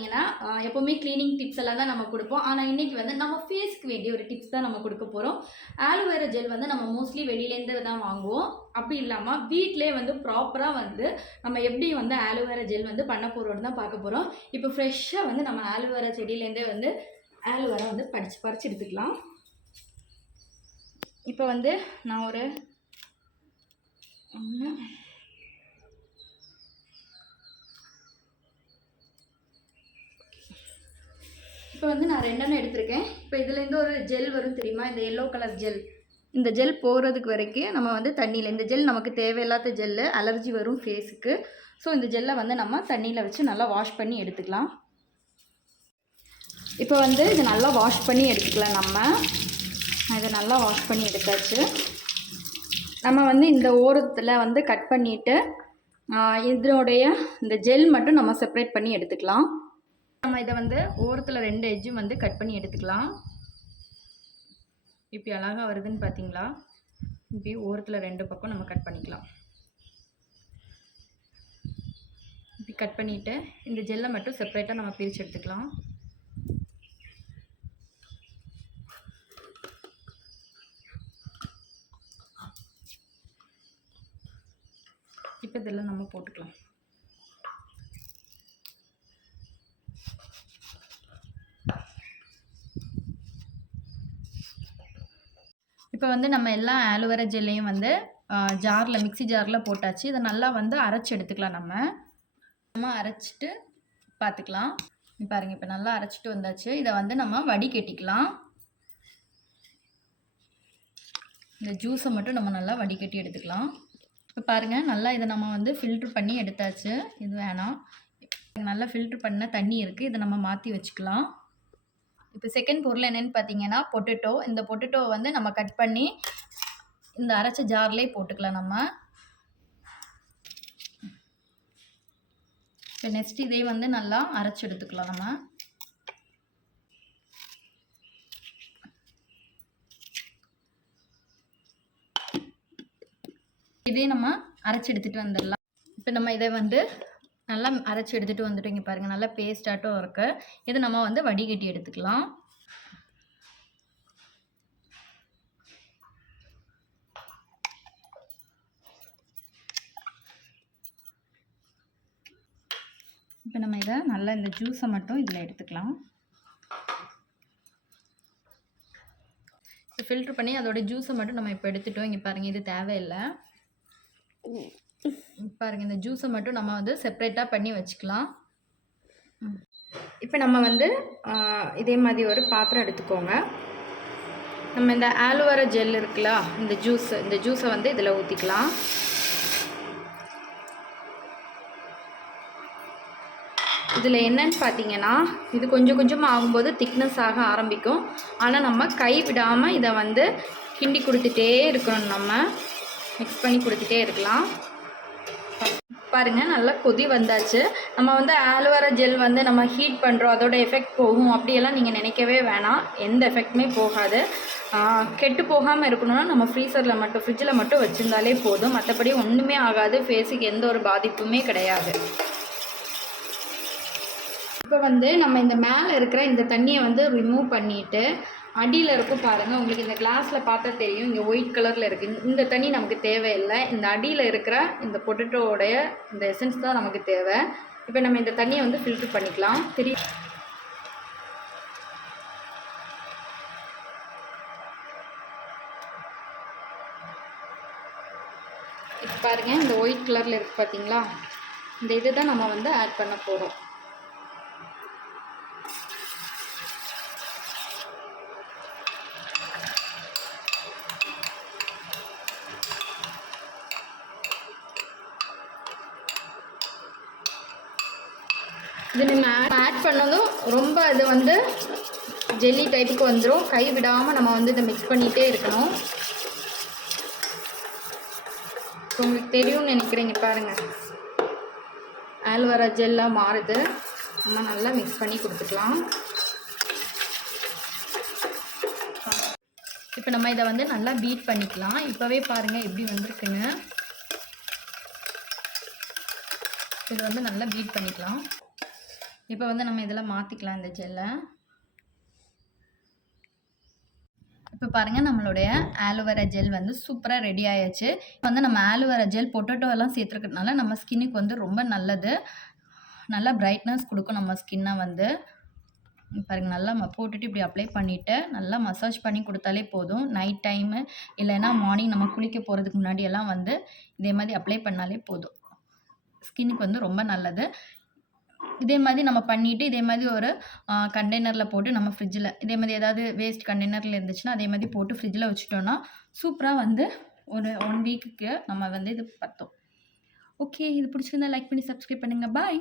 பார்த்தீங்கன்னா எப்போவுமே cleaning tips எல்லாம் தான் நம்ம கொடுப்போம். ஆனால் இன்றைக்கி வந்து நம்ம ஃபேஸ்க்கு வேண்டிய ஒரு டிப்ஸ் தான் நம்ம கொடுக்க போகிறோம் ஆலோவேரா ஜெல் வந்து நம்ம மோஸ்ட்லி வெளியிலேருந்து தான் வாங்குவோம். அப்படி இல்லாமல் வீட்டிலே வந்து ப்ராப்பராக வந்து நம்ம எப்படி வந்து ஆலோவேரா ஜெல் வந்து பண்ண போகிறோம்னு தான் பார்க்க போகிறோம் இப்போ ஃப்ரெஷ்ஷாக வந்து நம்ம ஆலோவேரா செடியிலேருந்தே வந்து ஆலோவேரா வந்து பறிச்சு பறிச்சு எடுத்துக்கலாம். இப்போ வந்து நான் ஒரு ஒன்று இப்போ வந்து நான் ரெண்டெண்ணம் எடுத்திருக்கேன். இப்போ இதுலேருந்து ஒரு ஜெல் வரும் தெரியுமா? இந்த எல்லோ கலர் ஜெல் இந்த ஜெல் போகிறதுக்கு வரைக்கும் நம்ம வந்து தண்ணியில் இந்த ஜெல் நமக்கு தேவையில்லாத ஜெல்லு அலர்ஜி வரும் ஃபேஸுக்கு ஸோ இந்த ஜெல்லை வந்து நம்ம தண்ணியில் வச்சு நல்லா வாஷ் பண்ணி எடுத்துக்கலாம். இப்போ வந்து இது நல்லா வாஷ் பண்ணி எடுத்துக்கலாம் நம்ம. இதை நல்லா வாஷ் பண்ணி எடுத்தாச்சு. நம்ம வந்து இந்த ஓரத்தில் வந்து கட் பண்ணிவிட்டு இதனுடைய இந்த ஜெல் மட்டும் நம்ம செப்பரேட் பண்ணி எடுத்துக்கலாம். நம்ம இதை வந்து ஓரத்தில் ரெண்டு எஜ்ஜும் வந்து கட் பண்ணி எடுத்துக்கலாம். இப்படி அழகாக வருதுன்னு பார்த்தீங்களா இப்படி ஓரத்தில் ரெண்டு பக்கம் நம்ம கட் பண்ணிக்கலாம். இப்படி கட் பண்ணிவிட்டு இந்த ஜெல்லை மட்டும் செப்பரேட்டாக நம்ம பிரித்து எடுத்துக்கலாம். இப்போ இதெல்லாம் நம்ம போட்டுக்கலாம். இப்போ வந்து நம்ம எல்லா ஆலோவேரா ஜெல்லையும் வந்து ஜாரில் மிக்ஸி ஜாரில் போட்டாச்சு. இதை நல்லா வந்து அரைச்சி எடுத்துக்கலாம் நம்ம. நம்ம அரைச்சிட்டு பார்த்துக்கலாம். பாருங்கள் பாருங்க இப்போ நல்லா அரைச்சிட்டு வந்தாச்சு. இதை வந்து நம்ம வடிகட்டிக்கலாம். இந்த ஜூஸை மட்டும் நம்ம நல்லா வடிகட்டி எடுத்துக்கலாம். இப்போ பாருங்கள் நல்லா இதை நம்ம வந்து ஃபில்ட்ரு பண்ணி எடுத்தாச்சு. இது வேணாம். நல்லா ஃபில்ட்ரு பண்ண தண்ணி இருக்குது இதை நம்ம மாற்றி வச்சுக்கலாம். இப்போ செகண்ட் பொருள் என்னென்னு பார்த்தீங்கன்னா பொட்டேட்டோ இந்த பொட்டேட்டோவை வந்து நம்ம கட் பண்ணி இந்த அரைச்ச ஜார்லேயே போட்டுக்கலாம் நம்ம. இப்போ நெக்ஸ்ட் இதே வந்து நல்லா அரைச்சி எடுத்துக்கலாம் நம்ம. இதே நம்ம அரைச்சி எடுத்துகிட்டு வந்துடலாம். இப்போ நம்ம இதை வந்து நல்லா அரைச்சி எடுத்துகிட்டு வந்துட்டு இங்கே பாருங்கள் நல்லா பேஸ்டாட்டும் இருக்கு. இது நம்ம வந்து வடிகட்டி எடுத்துக்கலாம். இப்போ நம்ம இதை நல்லா இந்த ஜூஸை மட்டும் இதில் எடுத்துக்கலாம். ஃபில்ட்ரு பண்ணி அதோட ஜூஸை மட்டும் நம்ம இப்போ எடுத்துட்டோம். இங்கே பாருங்கள் இது தேவையில்லை. பாருங்கள் இந்த ஜூஸை மட்டும் நம்ம வந்து செப்ரேட்டாக பண்ணி வச்சுக்கலாம். இப்போ நம்ம வந்து இதே மாதிரி ஒரு பாத்திரம் எடுத்துக்கோங்க. நம்ம இந்த ஆலோவேரா ஜெல் இருக்குல்ல இந்த ஜூஸ் இந்த ஜூஸை வந்து இதில் ஊற்றிக்கலாம் இதில் என்னன்னு பார்த்தீங்கன்னா இது கொஞ்சம் கொஞ்சமாக ஆகும்போது திக்னஸ் ஆக ஆரம்பிக்கும். ஆனால் நம்ம கை விடாமல் இதை வந்து கிண்டி கொடுத்துட்டே இருக்கணும் நம்ம. மிக்ஸ் பண்ணி கொடுத்துட்டே இருக்கலாம். பாருங்கள் நல்லா கொதி வந்தாச்சு. நம்ம வந்து ஆலோவேரா ஜெல் வந்து நம்ம ஹீட் பண்ணுறோம் அதோட எஃபெக்ட் போகும். அப்படியெல்லாம் நீங்கள் நினைக்கவே வேணாம். எந்த எஃபெக்ட்டுமே போகாது. கெட்டு போகாமல் இருக்கணும்னா நம்ம ஃப்ரீசரில் மட்டும் ஃப்ரிட்ஜில் மட்டும் வச்சுருந்தாலே போதும். மற்றபடி ஒன்றுமே ஆகாது. ஃபேஸுக்கு எந்த ஒரு பாதிப்புமே கிடையாது. இப்போ வந்து நம்ம இந்த மேலே இருக்கிற இந்த தண்ணியை வந்து ரிமூவ் பண்ணிவிட்டு அடியில் இருக்கும் பாருங்கள் உங்களுக்கு இந்த கிளாஸில் பார்த்தா தெரியும். இங்கே ஒயிட் கலரில் இருக்குது இந்த தண்ணி நமக்கு தேவையில்லை. இந்த அடியில் இருக்கிற இந்த பொட்டேட்டோடைய இந்த எசன்ஸ் தான் நமக்கு தேவை. இப்போ நம்ம இந்த தண்ணியை வந்து ஃபில்ட்ரு பண்ணிக்கலாம். தெரியும் இப்போ பாருங்கள் இந்த ஒயிட் கலரில் இருக்குது பார்த்தீங்களா இந்த இது தான் நம்ம வந்து ஆட் பண்ண போகிறோம் இது நம்ம ஆட் பண்ணதும் ரொம்ப இது வந்து ஜெல்லி டைப்புக்கு வந்துடும் கை விடாமல் நம்ம வந்து இதை மிக்ஸ் பண்ணிகிட்டே இருக்கணும். உங்களுக்கு தெரியும்னு நினைக்கிறீங்க பாருங்கள் ஆல்வரா ஜெல்லாக மாறுது. நம்ம நல்லா மிக்ஸ் பண்ணி கொடுத்துக்கலாம். இப்போ நம்ம இதை வந்து நல்லா பீட் பண்ணிக்கலாம். இப்போவே பாருங்கள் எப்படி வந்திருக்குன்னு. இது வந்து நல்லா பீட் பண்ணிக்கலாம். இப்போ வந்து நம்ம இதெல்லாம் மாற்றிக்கலாம் இந்த ஜெல்லை. இப்போ பாருங்கள் நம்மளுடைய ஆலோவேரா ஜெல் வந்து சூப்பராக ரெடி ஆயாச்சு. இப்போ வந்து நம்ம ஆலோவேரா ஜெல் பொட்டேட்டோ எல்லாம் சேர்த்துருக்கிறதுனால நம்ம ஸ்கின்னுக்கு வந்து ரொம்ப நல்லது. நல்லா பிரைட்னஸ் கொடுக்கும் நம்ம ஸ்கின்னை வந்து. பாருங்கள் பாருங்க நல்லா போட்டுட்டு இப்படி அப்ளை பண்ணிவிட்டு நல்லா மசாஜ் பண்ணி கொடுத்தாலே போதும். நைட் டைமு இல்லைன்னா மார்னிங் நம்ம குளிக்க போகிறதுக்கு முன்னாடி எல்லாம் வந்து இதே மாதிரி அப்ளை பண்ணாலே போதும். ஸ்கின்னுக்கு வந்து ரொம்ப நல்லது. இதே மாதிரி நம்ம பண்ணிவிட்டு இதே மாதிரி ஒரு கண்டெய்னரில் போட்டு நம்ம ஃப்ரிட்ஜில் இதே மாதிரி ஏதாவது வேஸ்ட் கண்டெய்னரில் இருந்துச்சுன்னா அதே மாதிரி போட்டு ஃப்ரிட்ஜில் வச்சுட்டோன்னா சூப்பராக வந்து ஒரு ஒன் வீக்குக்கு நம்ம வந்து இது பார்த்தோம் ஓகே இது பிடிச்சிருந்தா லைக் பண்ணி சப்ஸ்கிரைப் பண்ணுங்கள் பாய்